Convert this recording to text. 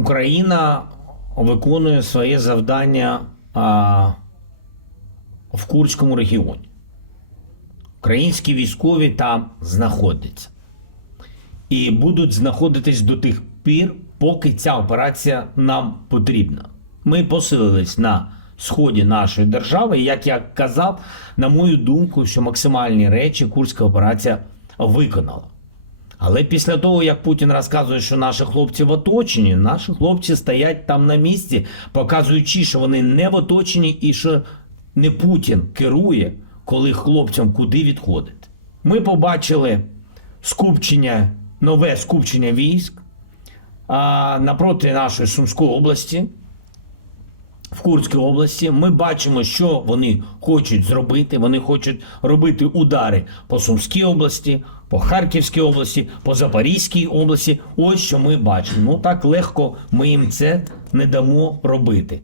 Україна виконує своє завдання а, в Курському регіоні. Українські військові там знаходяться і будуть знаходитись до тих пір, поки ця операція нам потрібна. Ми посилились на сході нашої держави. І, Як я казав, на мою думку, що максимальні речі Курська операція виконала. Але після того, як Путін розказує, що наші хлопці в оточенні, наші хлопці стоять там на місці, показуючи, що вони не в оточенні і що не Путін керує, коли хлопцям куди відходити. Ми побачили скупчення, нове скупчення військ а, напроти нашої Сумської області, Курській області. Ми бачимо, що вони хочуть зробити. Вони хочуть робити удари по Сумській області, по Харківській області, по Запорізькій області. Ось що ми бачимо. Ну так легко ми їм це не дамо робити.